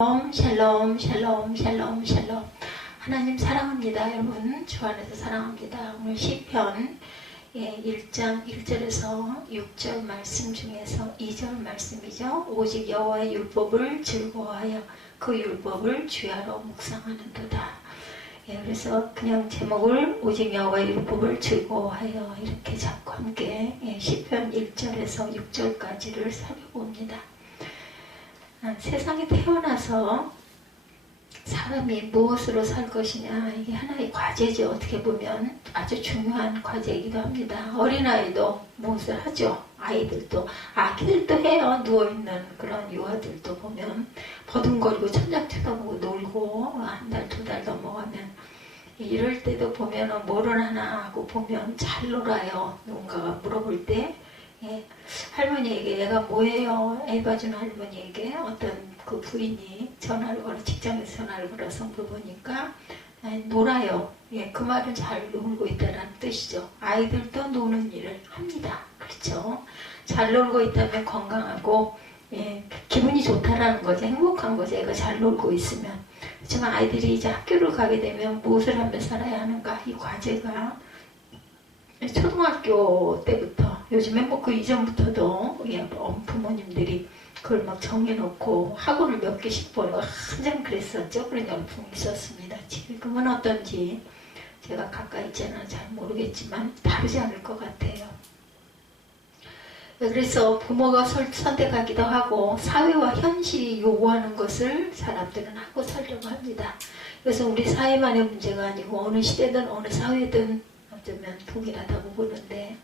샬롬, 샬롬, 샬롬, 샬롬. 하나님 사랑합니다. 여러분, 주 안에서 사랑합니다. 오늘 시편 1장 1절에서 6절 말씀 중에서 2절 말씀이죠. 오직 여호와의 율법을 즐거워하여 그 율법을 주야로 묵상하는도다. 그래서 그냥 제목을 오직 여호와의 율법을 즐거워하여 이렇게 잡고 함께 시편 1절에서 6절까지를 살펴봅니다. 세상에 태어나서 사람이 무엇으로 살 것이냐, 이게 하나의 과제죠. 어떻게 보면 아주 중요한 과제이기도 합니다. 어린아이도 무엇을 하죠. 아기들도 해요. 누워있는 그런 유아들도 보면 버둥거리고 천장 쳐다보고 놀고 한 달, 두 달 넘어가면 이럴 때도 보면 뭐를 하나 하고 보면 잘 놀아요. 누군가가 물어볼 때 할머니에게 얘가 뭐예요? 애 봐준 할머니에게 어떤 그 부인이 전화를 걸어, 직장에서 전화를 걸어서 물어보니까 놀아요. 그 말은 잘 놀고 있다는 뜻이죠. 아이들도 노는 일을 합니다. 그렇죠? 잘 놀고 있다면 건강하고 기분이 좋다라는 거죠. 행복한 거죠. 애가 잘 놀고 있으면. 그렇지만 아이들이 이제 학교를 가게 되면 무엇을 하며 살아야 하는가, 이 과제가 초등학교 때부터, 요즘에 뭐 그 이전부터도 부모님들이 그걸 막 정해놓고 학원을 몇 개씩 보내고 한참 그랬었죠. 그런 열풍이 있었습니다. 지금은 어떤지 제가 가까이 있지는 잘 모르겠지만 다르지 않을 것 같아요. 그래서 부모가 선택하기도 하고 사회와 현실이 요구하는 것을 사람들은 하고 살려고 합니다. 그래서 우리 사회만의 문제가 아니고 어느 시대든 어느 사회든 어쩌면 동일하다고 보는데,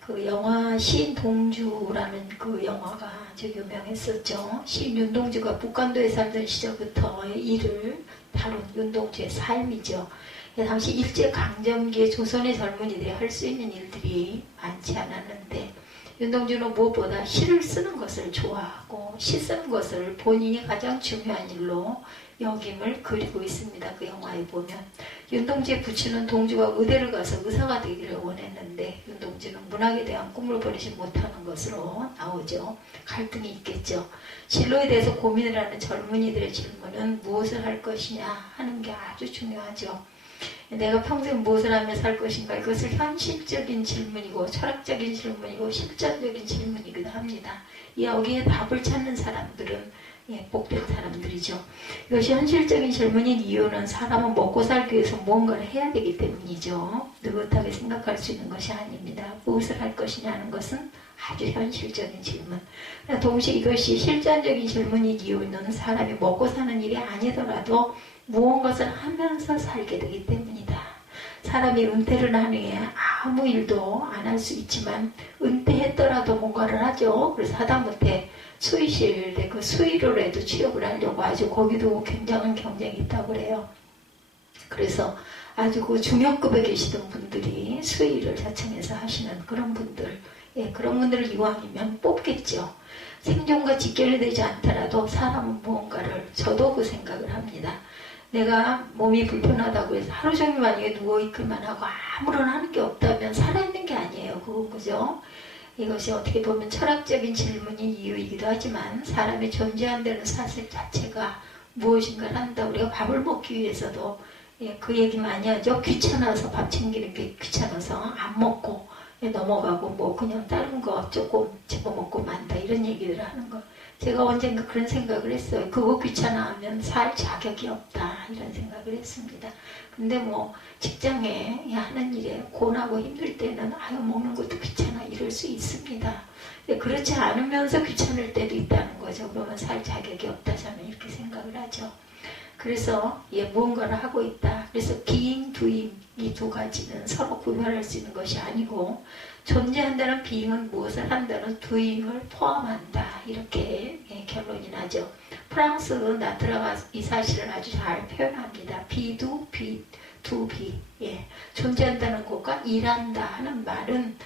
그 영화 시인 동주라는 그 영화가 아주 유명했었죠. 시인 윤동주가 북한도에 살던 시절부터의 일을 다룬 윤동주의 삶이죠. 당시 일제강점기에 조선의 젊은이들이 할 수 있는 일들이 많지 않았는데, 윤동주는 무엇보다 시를 쓰는 것을 좋아하고 시 쓰는 것을 본인이 가장 중요한 일로 여김을 그리고 있습니다. 그 영화에 보면 윤동주의 부친은 동주가 의대를 가서 의사가 되기를 원했는데 윤동주는 문학에 대한 꿈을 버리지 못하는 것으로 나오죠. 갈등이 있겠죠. 진로에 대해서 고민을 하는 젊은이들의 질문은 무엇을 할 것이냐 하는 게 아주 중요하죠. 내가 평생 무엇을 하며 살 것인가, 이것을 현실적인 질문이고 철학적인 질문이고 실전적인 질문이기도 합니다. 여기에 답을 찾는 사람들은 복된 사람들이죠. 이것이 현실적인 질문인 이유는 사람은 먹고 살기 위해서 무언가를 해야 되기 때문이죠. 느긋하게 생각할 수 있는 것이 아닙니다. 무엇을 할 것이냐는 것은 아주 현실적인 질문. 동시에 이것이 실전적인 질문인 이유는 사람이 먹고 사는 일이 아니더라도 무언가를 하면서 살게 되기 때문이다. 사람이 은퇴를 한 후에 아무 일도 안 할 수 있지만 은퇴했더라도 뭔가를 하죠. 그래서 하다못해 수의실에 그 수의로라도 취업을 하려고 아주 거기도 굉장한 경쟁이 있다고 그래요. 그래서 아주 그 중역급에 계시던 분들이 수의를 자청해서 하시는 그런 분들, 그런 분들을 이왕이면 뽑겠죠. 생존과 직결이 되지 않더라도 사람은 무언가를, 저도 그 생각을 합니다. 내가 몸이 불편하다고 해서 하루 종일 만약에 누워있기만 하고 아무런 하는 게 없다면 살아있는 게 아니에요. 그건 그죠? 이것이 어떻게 보면 철학적인 질문인 이유이기도 하지만 사람이 존재한다는 사실 자체가 무엇인가를 한다. 우리가 밥을 먹기 위해서도 그 얘기 많이 하죠. 귀찮아서 밥 챙기는 게 귀찮아서 안 먹고 넘어가고 뭐 그냥 다른 거 조금 집어먹고 만다, 이런 얘기를 하는 거. 제가 언젠가 그런 생각을 했어요. 그거 귀찮아하면 살 자격이 없다, 이런 생각을 했습니다. 근데 뭐 직장에 하는 일에 고나고 힘들 때는 먹는 것도 귀찮아, 이럴 수 있습니다. 근데 그렇지 않으면서 귀찮을 때도 있다는 거죠. 그러면 살 자격이 없다, 저는 이렇게 생각을 하죠. 그래서 무언가를 하고 있다. 그래서 being, doing, 이 두 가지는 서로 구별할 수 있는 것이 아니고, 존재한다는 being은 무엇을 한다는 doing을 포함한다, 이렇게 결론이 나죠. 프랑스 나트라가 이 사실을 아주 잘 표현합니다. be, do, be, to be. 존재한다는 것과 일한다 하는 말은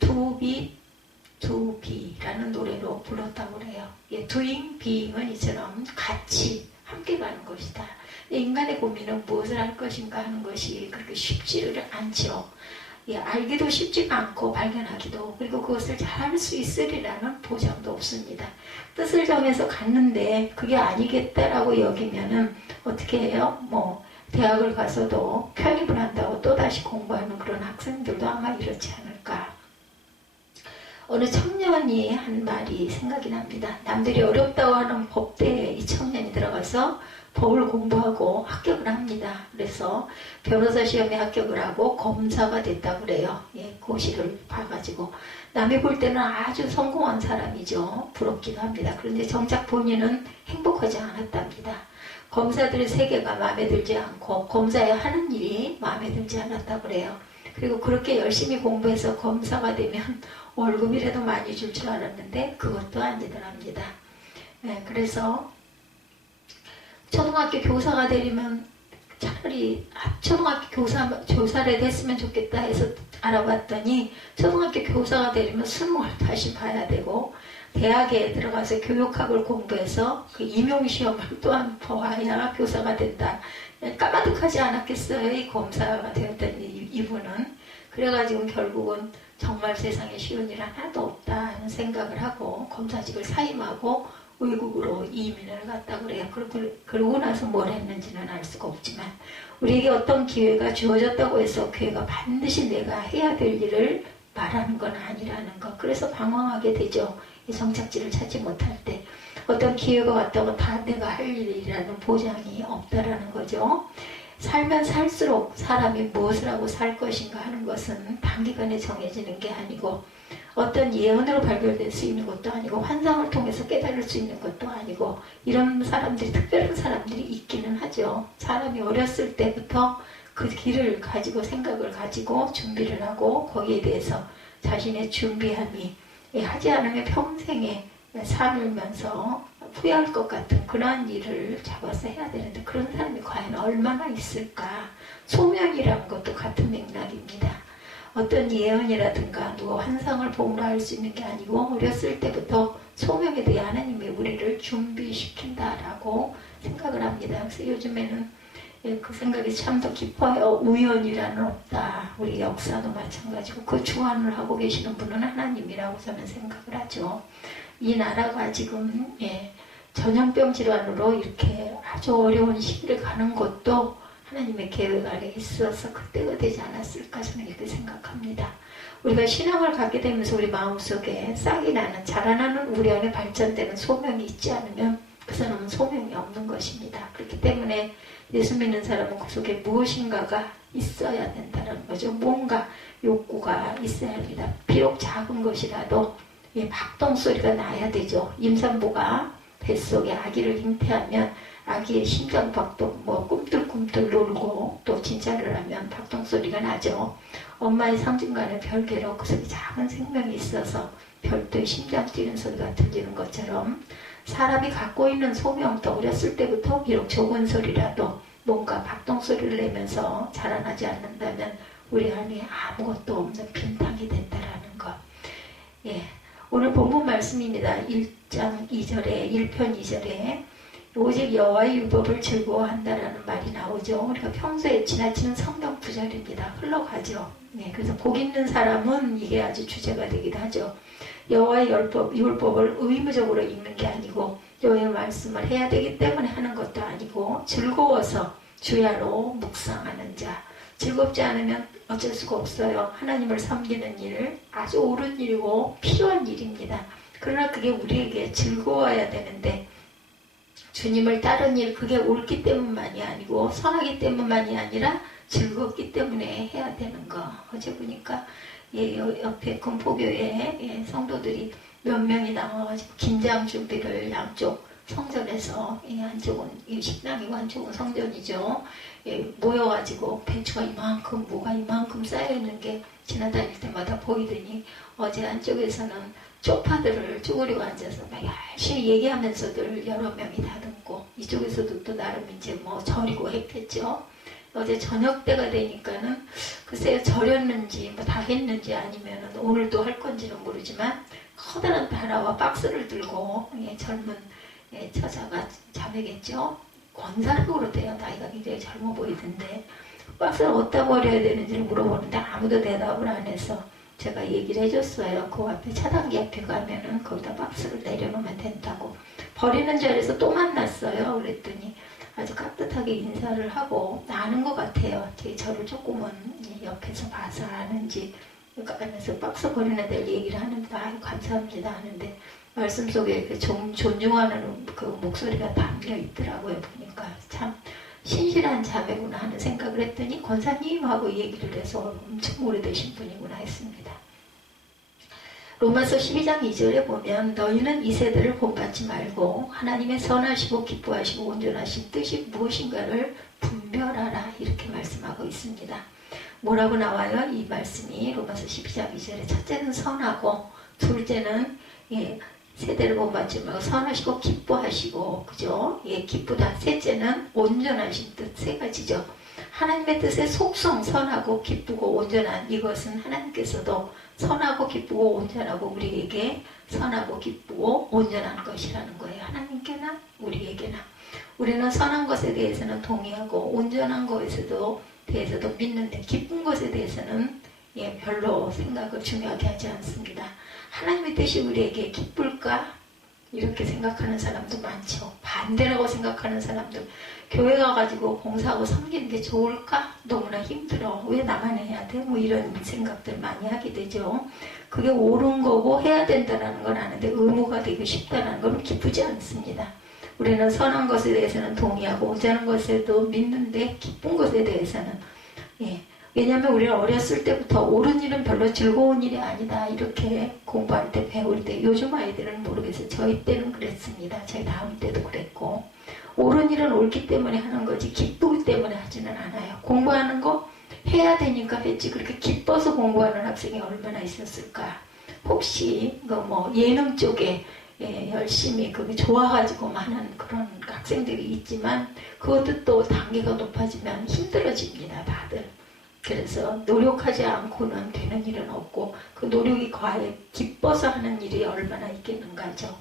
to be, to be 라는 노래로 불렀다고 그래요. doing, being은 이처럼 같이 함께 가는 것이다. 인간의 고민은 무엇을 할 것인가 하는 것이 그렇게 쉽지를 않죠. 예, 알기도 쉽지가 않고 발견하기도, 그리고 그것을 잘할 수 있으리라는 보장도 없습니다. 뜻을 정해서 갔는데 그게 아니겠다라고 여기면은 어떻게 해요? 뭐 대학을 가서도 편입을 한다고 또다시 공부하는 그런 학생들도 아마 이렇지 않을까. 어느 청년이 한 말이 생각이 납니다. 남들이 어렵다고 하는 법대에 이 청년이 들어가서 법을 공부하고 합격을 합니다. 그래서 변호사 시험에 합격을 하고 검사가 됐다고 그래요. 예, 고시를 봐가지고. 남이 볼 때는 아주 성공한 사람이죠. 부럽기도 합니다. 그런데 정작 본인은 행복하지 않았답니다. 검사들의 세계가 마음에 들지 않고 검사의 하는 일이 마음에 들지 않았다고 그래요. 그리고 그렇게 열심히 공부해서 검사가 되면 월급이라도 많이 줄 줄 알았는데 그것도 아니더랍니다. 네, 그래서 초등학교 교사가 되려면 차라리 초등학교 교사를 했으면 좋겠다 해서 알아봤더니 초등학교 교사가 되려면 수능을 다시 봐야 되고 대학에 들어가서 교육학을 공부해서 그 임용시험을 또한 봐야 교사가 된다. 까마득하지 않았겠어요. 이 검사가 되었던 이분은. 그래가지고 결국은 정말 세상에 쉬운 일 하나도 없다 하는 생각을 하고 검사직을 사임하고 외국으로 이민을 갔다 그래요. 그러고 나서 뭘 했는지는 알 수가 없지만 우리에게 어떤 기회가 주어졌다고 해서 기회가 반드시 내가 해야 될 일을 말하는 건 아니라는 것. 그래서 방황하게 되죠. 이 정착지를 찾지 못할 때 어떤 기회가 왔다고 다 내가 할 일이라는 보장이 없다라는 거죠. 살면 살수록 사람이 무엇을 하고 살 것인가 하는 것은 단기간에 정해지는 게 아니고 어떤 예언으로 발견될 수 있는 것도 아니고 환상을 통해서 깨달을 수 있는 것도 아니고 이런 사람들이 특별한 사람들이 있기는 하죠. 사람이 어렸을 때부터 그 길을 가지고 생각을 가지고 준비를 하고 거기에 대해서 자신의 준비함이 하지 않으면 평생에 살면서 후회할 것 같은 그런 일을 잡아서 해야 되는데 그런 사람이 과연 얼마나 있을까. 소명이라는 것도 같은 맥락입니다. 어떤 예언이라든가 누가 환상을 보므로 할 수 있는 게 아니고 어렸을 때부터 소명에 대해 하나님이 우리를 준비시킨다라고 생각을 합니다. 그래서 요즘에는 그 생각이 참 더 깊어요. 우연이라는 없다. 우리 역사도 마찬가지고 그 주관을 하고 계시는 분은 하나님이라고 저는 생각을 하죠. 이 나라가 지금 전염병 질환으로 이렇게 아주 어려운 시기를 가는 것도 하나님의 계획 아래 있어서 그때가 되지 않았을까 저는 이렇게 생각합니다. 우리가 신앙을 갖게 되면서 우리 마음속에 싹이 나는 자라나는 우리 안에 발전되는 소명이 있지 않으면 그 사람은 소명이 없는 것입니다. 그렇기 때문에 예수 믿는 사람은 그 속에 무엇인가가 있어야 된다는 거죠. 뭔가 욕구가 있어야 합니다. 비록 작은 것이라도 박동소리가 나야 되죠. 임산부가 뱃속에 아기를 잉태하면 아기의 심장박도 꿈틀꿈틀 놀고 또 진짜를 하면 박동소리가 나죠. 엄마의 상징과는 별개로 그 속에 작은 생명이 있어서 별도의 심장 뛰는 소리가 들리는 것처럼 사람이 갖고 있는 소명도 어렸을 때부터 비록 적은 소리라도 뭔가 박동소리를 내면서 자라나지 않는다면 우리 안에 아무것도 없는 빈땅이 된다라는 것. 오늘 본문 말씀입니다. 1장 2절에 1편 2절에 오직 여호와의 율법을 즐거워한다라는 말이 나오죠. 우리가 평소에 지나치는 성경 구절입니다. 흘러가죠. 그래서 복 있는 사람은 이게 아주 주제가 되기도 하죠. 여호와의 율법을 의무적으로 읽는 게 아니고 여호와의 말씀을 해야 되기 때문에 하는 것도 아니고 즐거워서 주야로 묵상하는 자. 즐겁지 않으면 어쩔 수가 없어요. 하나님을 섬기는 일 아주 옳은 일이고 필요한 일입니다. 그러나 그게 우리에게 즐거워야 되는데 주님을 따르는 일 그게 옳기 때문만이 아니고 선하기 때문만이 아니라 즐겁기 때문에 해야 되는 거. 어제 보니까 옆에 금포교회 성도들이 몇 명이 나와가지고 김장 준비를 양쪽 성전에서 한쪽은 식당이고 한쪽은 성전이죠. 모여가지고 배추가 이만큼 무가 이만큼 쌓여있는 게 지나다닐 때마다 보이더니 어제 한쪽에서는 쪽파들을 쪼그리고 앉아서 막 열심히 얘기하면서들 여러 명이 다듬고 이쪽에서도 또 나름 이제 절이고 했겠죠. 어제 저녁 때가 되니까는 글쎄요 절였는지 다 했는지 아니면 오늘 또 할 건지는 모르지만 커다란 다라와 박스를 들고 젊은 처자가 자매겠죠. 권사라고 그러대요. 나이가 굉장히 젊어 보이던데 박스를 어디다 버려야 되는지를 물어보는데 아무도 대답을 안 해서 제가 얘기를 해줬어요. 그 앞에 차단기 앞에 가면은 거기다 박스를 내려놓으면 된다고. 버리는 자리에서 또 만났어요. 그랬더니 아주 깍듯하게 인사를 하고 아는 것 같아요. 저를 조금은 옆에서 봐서 아는지 하면서 박스 버리는 데를 얘기를 하는데 아유 감사합니다 하는데 말씀 속에 그 존중하는 그 목소리가 담겨 있더라고요. 보니까 참 신실한 자매구나 하는 생각을 했더니 권사님하고 얘기를 해서 엄청 오래되신 분이구나 했습니다. 로마서 12장 2절에 보면 너희는 이 세대를 본받지 말고 하나님의 선하시고 기뻐하시고 온전하신 뜻이 무엇인가를 분별하라 이렇게 말씀하고 있습니다. 뭐라고 나와요? 이 말씀이 로마서 12장 2절에 첫째는 선하고 둘째는 세대를 본받지 말고 선하시고 기뻐하시고 그죠? 기쁘다. 셋째는 온전하신 뜻 세 가지죠. 하나님의 뜻의 속성 선하고 기쁘고 온전한 이것은 하나님께서도 선하고 기쁘고 온전하고 우리에게 선하고 기쁘고 온전한 것이라는 거예요. 하나님께나 우리에게나. 우리는 선한 것에 대해서는 동의하고 온전한 것에서도 대해서도 믿는데 기쁜 것에 대해서는 별로 생각을 중요하게 하지 않습니다. 하나님의 뜻이 우리에게 기쁠까? 이렇게 생각하는 사람도 많죠. 반대라고 생각하는 사람들. 교회 가가지고 봉사하고 섬기는 게 좋을까? 너무나 힘들어. 왜 나만 해야 돼? 뭐 이런 생각들 많이 하게 되죠. 그게 옳은 거고 해야 된다는 건 아는데 의무가 되기 쉽다는 건 기쁘지 않습니다. 우리는 선한 것에 대해서는 동의하고 온전한 것에도 믿는데 기쁜 것에 대해서는 왜냐하면 우리는 어렸을 때부터 옳은 일은 별로 즐거운 일이 아니다 이렇게 공부할 때 배울 때 요즘 아이들은 모르겠어요. 저희 때는 그랬습니다. 저희 다음 때도 그랬고 옳은 일은 옳기 때문에 하는 거지 기쁘기 때문에 하지는 않아요. 공부하는 거 해야 되니까 했지 그렇게 기뻐서 공부하는 학생이 얼마나 있었을까. 혹시 뭐 예능 쪽에 열심히 그게 좋아가지고 하는 그런 학생들이 있지만 그것도 또 단계가 높아지면 힘들어집니다. 다들. 그래서 노력하지 않고는 되는 일은 없고 그 노력이 과연 기뻐서 하는 일이 얼마나 있겠는가죠.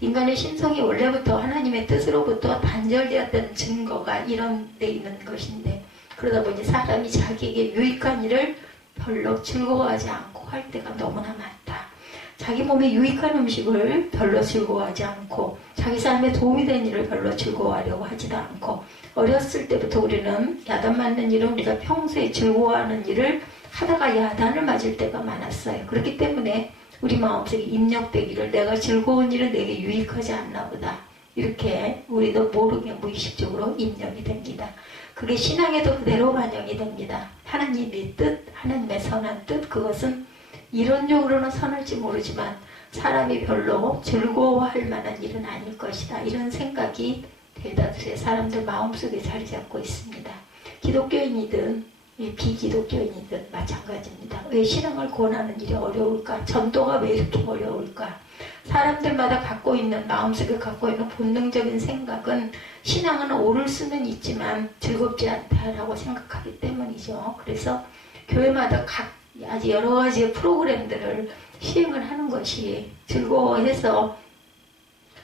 인간의 신성이 원래부터 하나님의 뜻으로부터 단절되었다는 증거가 이런 데 있는 것인데 그러다 보니 사람이 자기에게 유익한 일을 별로 즐거워하지 않고 할 때가 너무나 많다. 자기 몸에 유익한 음식을 별로 즐거워하지 않고 자기 삶에 도움이 되는 일을 별로 즐거워하려고 하지도 않고 어렸을 때부터 우리는 야단 맞는 일은 우리가 평소에 즐거워하는 일을 하다가 야단을 맞을 때가 많았어요. 그렇기 때문에 우리 마음속에 입력되기를 내가 즐거운 일은 내게 유익하지 않나 보다. 이렇게 우리도 모르게 무의식적으로 입력이 됩니다. 그게 신앙에도 그대로 반영이 됩니다. 하나님의 뜻, 하나님의 선한 뜻, 그것은 이론적으로는 선할지 모르지만 사람이 별로 즐거워할 만한 일은 아닐 것이다. 이런 생각이 대다수의 사람들 마음속에 자리 잡고 있습니다. 기독교인이든 비기독교인이든 마찬가지입니다. 왜 신앙을 권하는 일이 어려울까? 전도가 왜 이렇게 어려울까? 사람들마다 갖고 있는 마음속에 갖고 있는 본능적인 생각은 신앙은 옳을 수는 있지만 즐겁지 않다라고 생각하기 때문이죠. 그래서 교회마다 아주 여러 가지의 프로그램들을 시행을 하는 것이 즐거워해서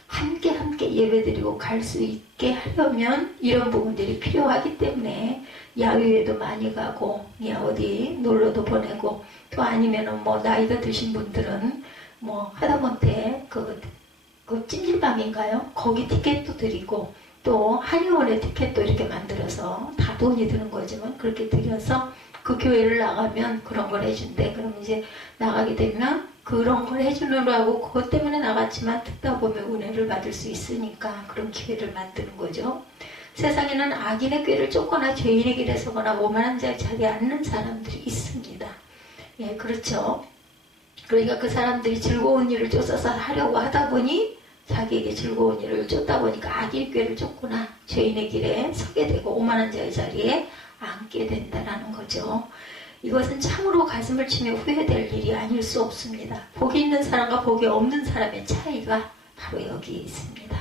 함께 예배드리고 갈 수 있게 하려면 이런 부분들이 필요하기 때문에 야유회도 많이 가고 어디 놀러도 보내고 또 아니면은 뭐 나이가 드신 분들은 뭐 하다못해 그 찜질방인가요? 거기 티켓도 드리고 또 한의원의 티켓도 이렇게 만들어서 다 돈이 드는 거지만 그렇게 드려서 그 교회를 나가면 그런 걸 해준대. 그럼 이제 나가게 되면 그런 걸 해주느라고 그것 때문에 나갔지만 듣다 보면 은혜를 받을 수 있으니까 그런 기회를 만드는 거죠. 세상에는 악인의 꾀를 쫓거나 죄인의 길에 서거나 오만한 자의 자리에 앉는 사람들이 있습니다. 예, 그렇죠. 그러니까 그 사람들이 즐거운 일을 쫓아서 하려고 하다 보니 자기에게 즐거운 일을 쫓다 보니까 악인의 꾀를 쫓거나 죄인의 길에 서게 되고 오만한 자의 자리에 앉게 된다는 거죠. 이것은 참으로 가슴을 치며 후회될 일이 아닐 수 없습니다. 복이 있는 사람과 복이 없는 사람의 차이가 바로 여기에 있습니다.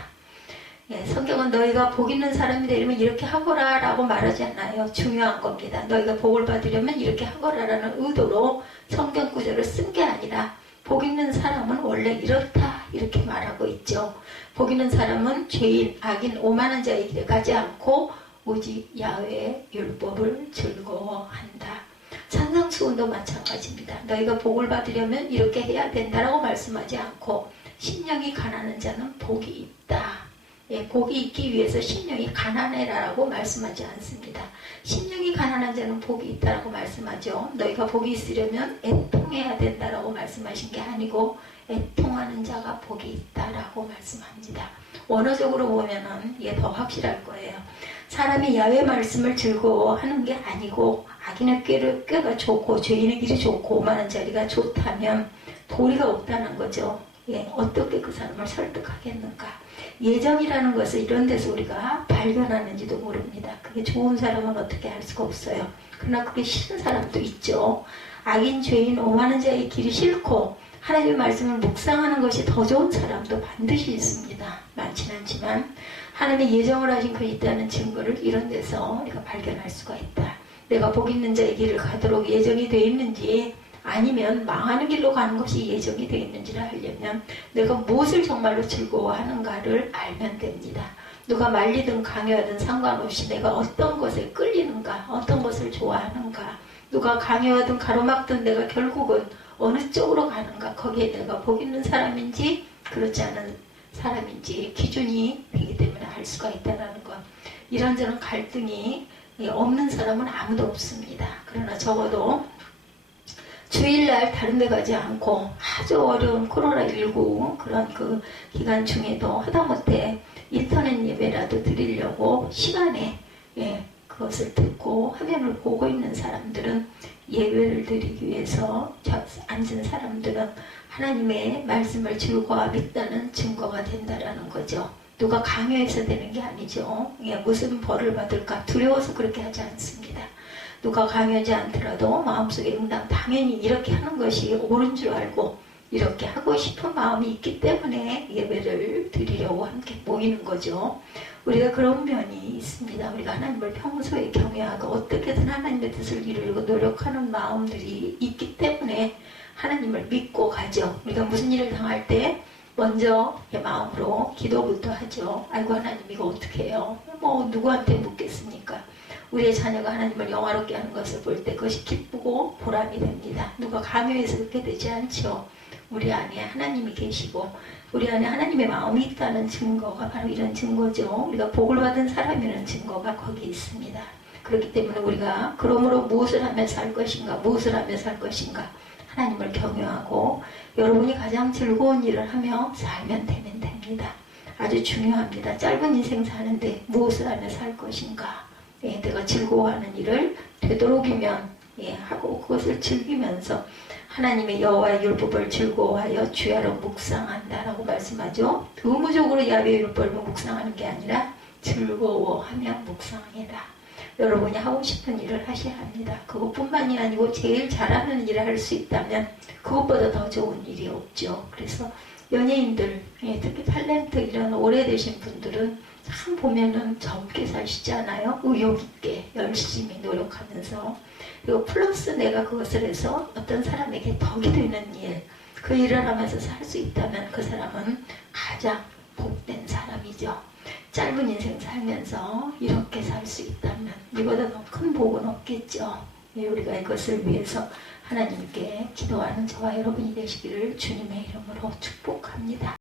예, 성경은 너희가 복 있는 사람이 되려면 이렇게 하거라 라고 말하지 않아요. 중요한 겁니다. 너희가 복을 받으려면 이렇게 하거라 라는 의도로 성경 구절을 쓴 게 아니라 복 있는 사람은 원래 이렇다 이렇게 말하고 있죠. 복 있는 사람은 죄인, 악인, 오만한 자의 길에 가지 않고 오직 야훼의 율법을 즐거워한다. 산상수훈도 마찬가지입니다. 너희가 복을 받으려면 이렇게 해야 된다라고 말씀하지 않고 심령이 가난한 자는 복이 있다. 예, 복이 있기 위해서 심령이 가난해라라고 말씀하지 않습니다. 심령이 가난한 자는 복이 있다라고 말씀하죠. 너희가 복이 있으려면 애통해야 된다라고 말씀하신 게 아니고 애통하는 자가 복이 있다라고 말씀합니다. 원어적으로 보면은 이게 더 확실할 거예요. 사람이 야훼 말씀을 즐거워하는 게 아니고 악인의 꾀가 좋고 죄인의 길이 좋고 오만한 자리가 좋다면 도리가 없다는 거죠. 예, 어떻게 그 사람을 설득하겠는가? 예정이라는 것을 이런 데서 우리가 발견하는지도 모릅니다. 그게 좋은 사람은 어떻게 할 수가 없어요. 그러나 그게 싫은 사람도 있죠. 악인, 죄인, 오만한 자의 길이 싫고 하나님의 말씀을 묵상하는 것이 더 좋은 사람도 반드시 있습니다. 많지는 않지만 하나님의 예정을 하신 그 있다는 증거를 이런 데서 우리가 발견할 수가 있다. 내가 복 있는 자의 길을 가도록 예정이 되어 있는지 아니면 망하는 길로 가는 것이 예정이 되어 있는지를 알려면 내가 무엇을 정말로 즐거워하는가를 알면 됩니다. 누가 말리든 강요하든 상관없이 내가 어떤 것에 끌리는가, 어떤 것을 좋아하는가, 누가 강요하든 가로막든 내가 결국은 어느 쪽으로 가는가, 거기에 내가 복 있는 사람인지 그렇지 않은 사람인지 기준이 되기 때문에 알 수가 있다는 것. 이런저런 갈등이 없는 사람은 아무도 없습니다. 그러나 적어도 주일날 다른 데 가지 않고 아주 어려운 코로나19 그런 그 기간 중에도 하다못해 인터넷 예배라도 드리려고 시간에 그것을 듣고 화면을 보고 있는 사람들은 예배를 드리기 위해서 앉은 사람들은 하나님의 말씀을 즐거워 믿다는 증거가 된다라는 거죠. 누가 강요해서 되는 게 아니죠. 무슨 벌을 받을까 두려워서 그렇게 하지 않습니다. 누가 강요하지 않더라도 마음속에 응당 당연히 이렇게 하는 것이 옳은 줄 알고 이렇게 하고 싶은 마음이 있기 때문에 예배를 드리려고 함께 모이는 거죠. 우리가 그런 면이 있습니다. 우리가 하나님을 평소에 경외하고 어떻게든 하나님의 뜻을 이루려고 노력하는 마음들이 있기 때문에 하나님을 믿고 가죠. 우리가 무슨 일을 당할 때 먼저 마음으로 기도부터 하죠. 아이고 하나님 이거 어떻게 해요? 뭐 누구한테 묻겠습니까? 우리의 자녀가 하나님을 영화롭게 하는 것을 볼 때 그것이 기쁘고 보람이 됩니다. 누가 강요해서 그렇게 되지 않죠. 우리 안에 하나님이 계시고 우리 안에 하나님의 마음이 있다는 증거가 바로 이런 증거죠. 우리가 복을 받은 사람이라는 증거가 거기 있습니다. 그렇기 때문에 우리가 그러므로 무엇을 하며 살 것인가, 무엇을 하며 살 것인가 하나님을 경외하고 여러분이 가장 즐거운 일을 하며 살면 되면 됩니다. 아주 중요합니다. 짧은 인생 사는데 무엇을 하며 살 것인가, 내가 즐거워하는 일을 되도록이면 하고 그것을 즐기면서 하나님의 여호와의 율법을 즐거워하여 주야로 묵상한다라고 말씀하죠. 의무적으로 야훼의 율법을 묵상하는 게 아니라 즐거워하며 묵상해라. 여러분이 하고 싶은 일을 하셔야 합니다. 그것뿐만이 아니고 제일 잘하는 일을 할 수 있다면 그것보다 더 좋은 일이 없죠. 그래서 연예인들, 특히 탤런트 이런 오래되신 분들은 참 보면은 젊게 사시잖아요. 의욕 있게 열심히 노력하면서. 그리고 플러스 내가 그것을 해서 어떤 사람에게 덕이 되는 일, 그 일을 하면서 살 수 있다면 그 사람은 가장 복된 사람이죠. 짧은 인생 살면서 이렇게 살 수 있다면 이보다 더 큰 복은 없겠죠. 우리가 이것을 위해서 하나님께 기도하는 저와 여러분이 되시기를 주님의 이름으로 축복합니다.